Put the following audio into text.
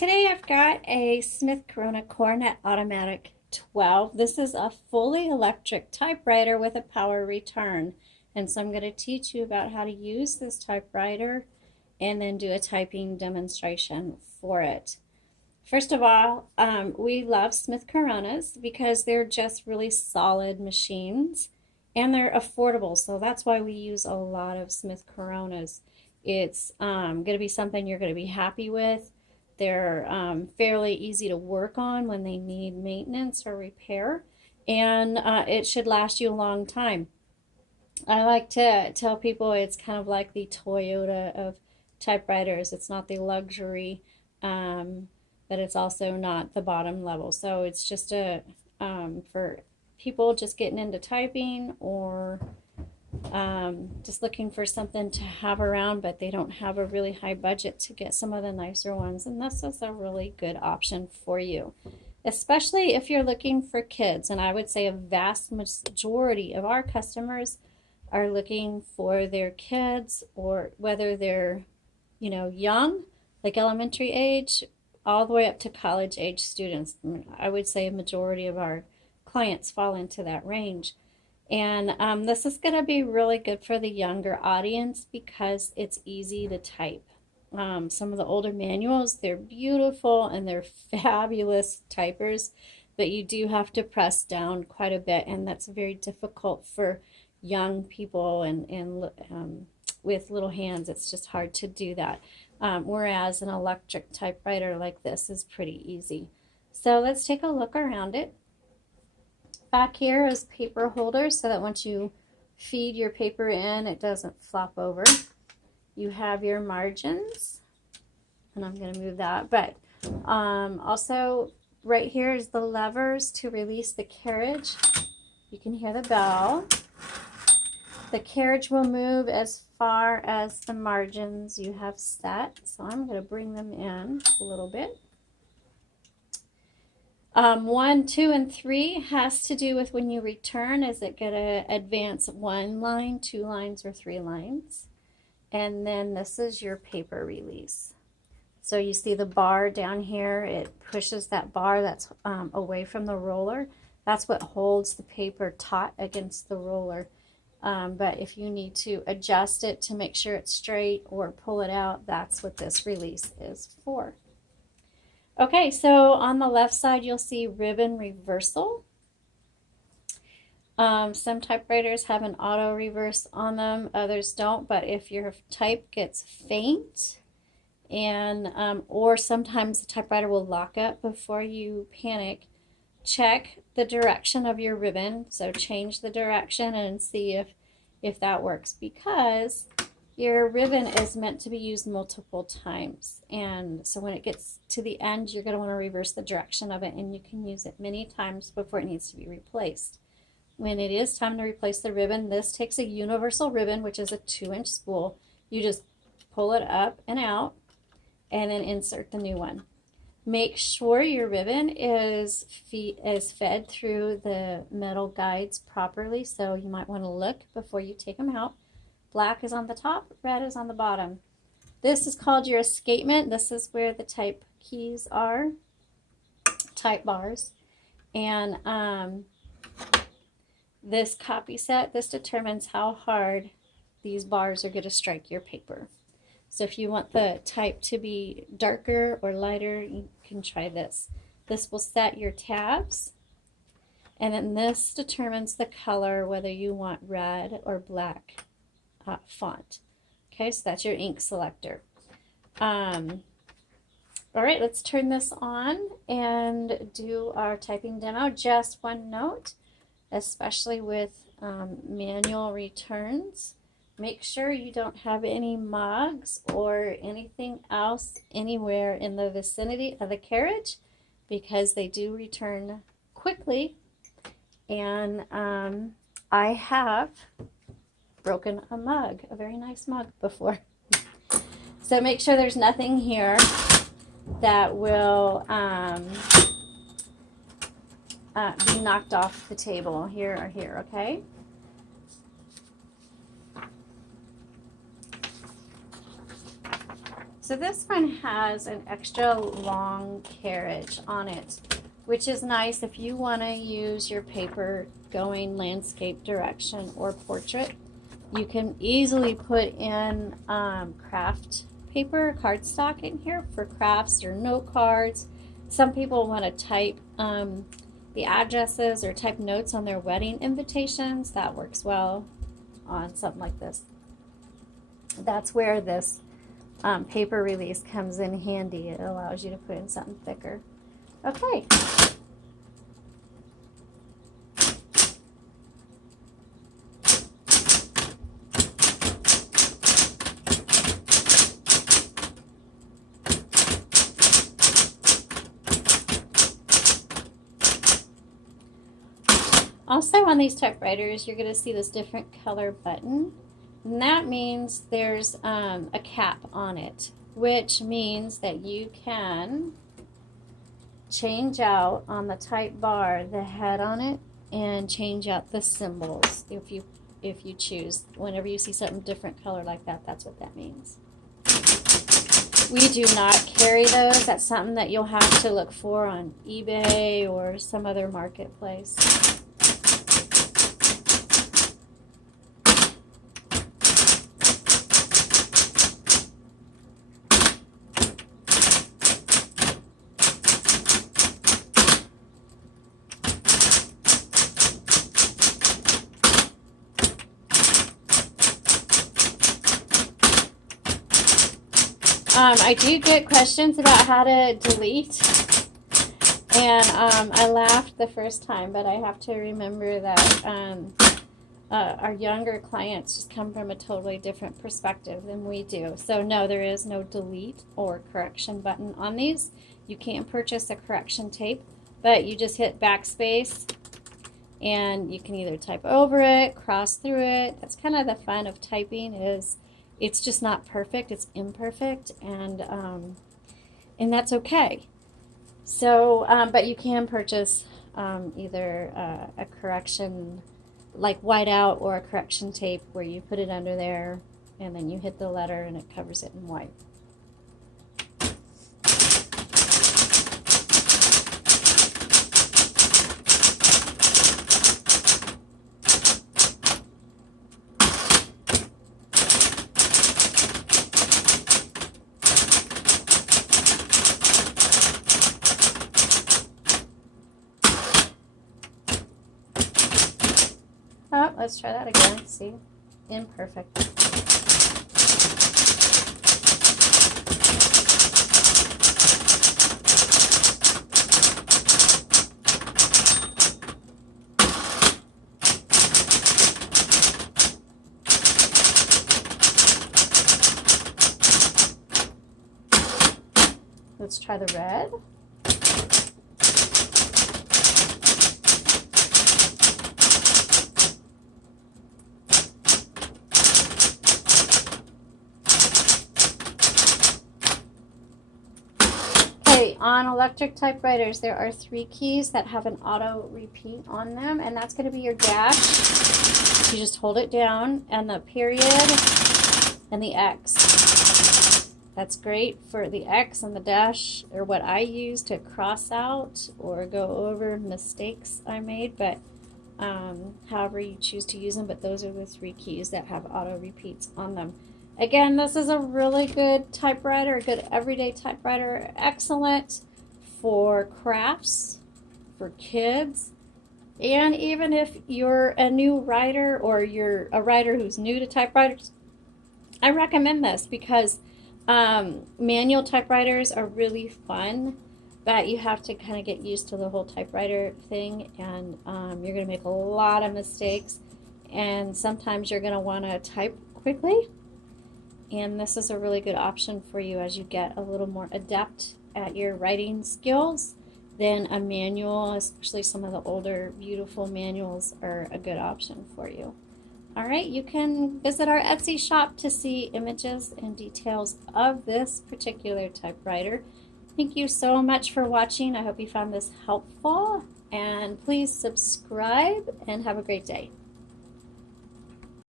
today I've got a Smith Corona Coronet Automatic 12. This is a fully electric typewriter with a power return. And so I'm going to teach you about how to use this typewriter and then do a typing demonstration for it. First of all, we love Smith Coronas because they're just really solid machines and they're affordable. So that's why we use a lot of Smith Coronas. It's going to be something you're going to be happy with. They're fairly easy to work on when they need maintenance or repair, and it should last you a long time. I like to tell people it's kind of like the Toyota of typewriters. It's not the luxury, but it's also not the bottom level. So it's just for people just getting into typing or just looking for something to have around, but they don't have a really high budget to get some of the nicer ones. And this is a really good option for you, especially if you're looking for kids. And I would say a vast majority of our customers are looking for their kids, or whether they're, young, like elementary age, all the way up to college age students. I would say a majority of our clients fall into that range. And this is going to be really good for the younger audience because it's easy to type. Some of the older manuals, they're beautiful and they're fabulous typers, but you do have to press down quite a bit, and that's very difficult for young people and with little hands. It's just hard to do that. Whereas an electric typewriter like this is pretty easy. So let's take a look around it. Back here is paper holders so that once you feed your paper in, it doesn't flop over. You have your margins, and I'm going to move that. But also right here is the levers to release the carriage. You can hear the bell. The carriage will move as far as the margins you have set. So I'm going to bring them in a little bit. 1, 2, and 3 has to do with when you return. Is it going to advance 1 line, 2 lines, or 3 lines? And then this is your paper release. So you see the bar down here. It pushes that bar that's away from the roller. That's what holds the paper taut against the roller. But if you need to adjust it to make sure it's straight or pull it out, that's what this release is for. Okay, so on the left side, you'll see ribbon reversal. Some typewriters have an auto reverse on them, others don't, but if your type gets faint and or sometimes the typewriter will lock up before you panic, check the direction of your ribbon. So change the direction and see if that works, because your ribbon is meant to be used multiple times, and so when it gets to the end, you're going to want to reverse the direction of it, and you can use it many times before it needs to be replaced. When it is time to replace the ribbon, this takes a universal ribbon, which is a 2-inch spool. You just pull it up and out and then insert the new one. Make sure your ribbon is fed through the metal guides properly, so you might want to look before you take them out. Black is on the top, red is on the bottom. This is called your escapement. This is where the type keys are, type bars. And this copy set, this determines how hard these bars are going to strike your paper. So if you want the type to be darker or lighter, you can try this. This will set your tabs. And then this determines the color, whether you want red or black font. Okay, so that's your ink selector. All right, let's turn this on and do our typing demo. Just one note, especially with manual returns, make sure you don't have any mugs or anything else anywhere in the vicinity of the carriage, because they do return quickly. And I have broken a mug, a very nice mug, before. So make sure there's nothing here that will be knocked off the table, here or here, okay? So this one has an extra long carriage on it, which is nice if you want to use your paper going landscape direction or portrait. You can easily put in craft paper, cardstock in here for crafts or note cards. Some people want to type the addresses or type notes on their wedding invitations. That works well on something like this. That's where this paper release comes in handy. It allows you to put in something thicker. Okay. Also on these typewriters, you're going to see this different color button, and that means there's a cap on it, which means that you can change out on the type bar the head on it and change out the symbols if you choose. Whenever you see something different color like that, that's what that means. We do not carry those. That's something that you'll have to look for on eBay or some other marketplace. I do get questions about how to delete, and I laughed the first time, but I have to remember that our younger clients just come from a totally different perspective than we do. So no, there is no delete or correction button on these. You can purchase a correction tape, but you just hit backspace and you can either type over it, cross through it. That's kind of the fun of typing, is it's just not perfect, it's imperfect, and that's okay. So, but you can purchase either a correction, like whiteout, or a correction tape where you put it under there and then you hit the letter and it covers it in white. Oh, let's try that again. See? Imperfect. Let's try the red. On electric typewriters, there are 3 keys that have an auto repeat on them, and that's going to be your dash. You just hold it down, and the period, and the X. That's great for the X and the dash, or what I use to cross out or go over mistakes I made, but however you choose to use them. But those are the 3 keys that have auto repeats on them. Again, this is a really good typewriter, a good everyday typewriter. Excellent for crafts, for kids, and even if you're a new writer or you're a writer who's new to typewriters, I recommend this because manual typewriters are really fun, but you have to kind of get used to the whole typewriter thing, and you're going to make a lot of mistakes, and sometimes you're going to want to type quickly. And this is a really good option for you as you get a little more adept at your writing skills. Then a manual, especially some of the older beautiful manuals, are a good option for you. All right, you can visit our Etsy shop to see images and details of this particular typewriter. Thank you so much for watching. I hope you found this helpful, and please subscribe and have a great day.